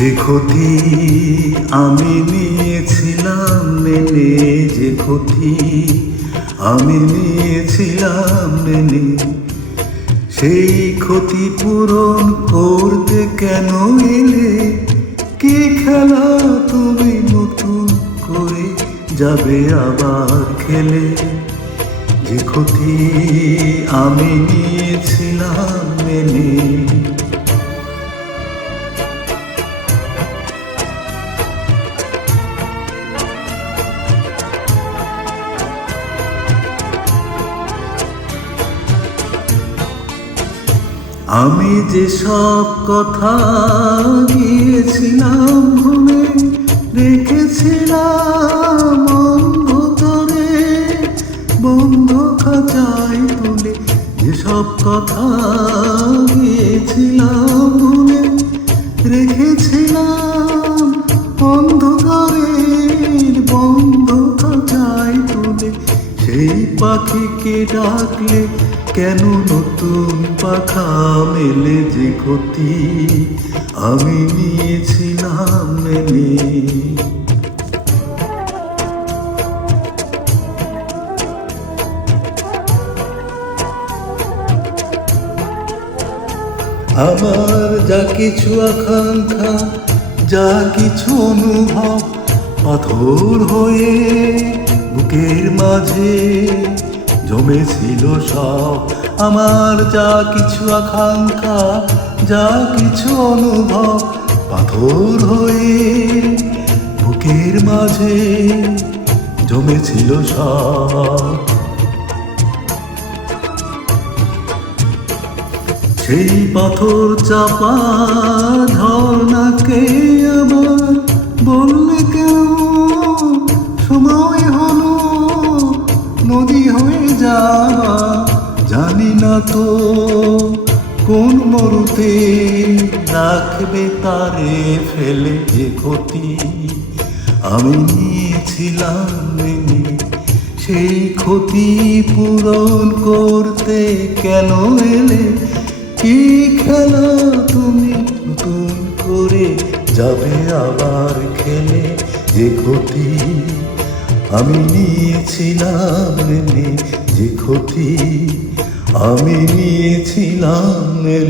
যে ক্ষতি আমি নিয়েছিলাম মেনে, যে ক্ষতি আমি নিয়েছিলাম মেনে, সেই ক্ষতি পূরণ করতে কেন এলে? কি খেলা তুমি নতুন করে যাবে আবার খেলে? যে ক্ষতি আমি নিয়েছিলাম মেনে। আমি যে সব কথা গিয়েছিলাম ভুলে রেখেছিলাম অন্ধকারে বন্ধ খাঁচায় তুলে, যেসব কথা গিয়েছিলাম ভুলে রেখেছিলাম অন্ধকারের বন্ধ খাঁচায় তুলে, সেই পাখিকে ডাকলে কেন নতুন পাখা মেলে? যে ক্ষতি আমি নিয়েছিলাম মেনে। আমার যা কিছু আকাঙ্ক্ষা, যা কিছু অনুভব পাথর হয়ে বুকের মাঝে জমেছিল সব। আমার যা কিছু আকাঙ্ক্ষা, যা কিছু অনুভব পাথর হয়ে বুকের মাঝে জমেছিল সব। সেই পাথর চাপা ঝর্ণাকে আবার বললে কেউ সময় হলো নদী হয়ে যাওয়া? জানি না তো কোন মরুতে রাখবে তারে ফেলে। যে ক্ষতি আমি নিয়েছিলাম মেনে, সেই ক্ষতি পূরণ করতে কেন এলে? কি খেলা তুমি নতুন করে যাবে আবার খেলে? যে ক্ষতি আমি নিয়েছিলাম মেনে, যে ক্ষতি আমি নিয়েছিলাম মেনে।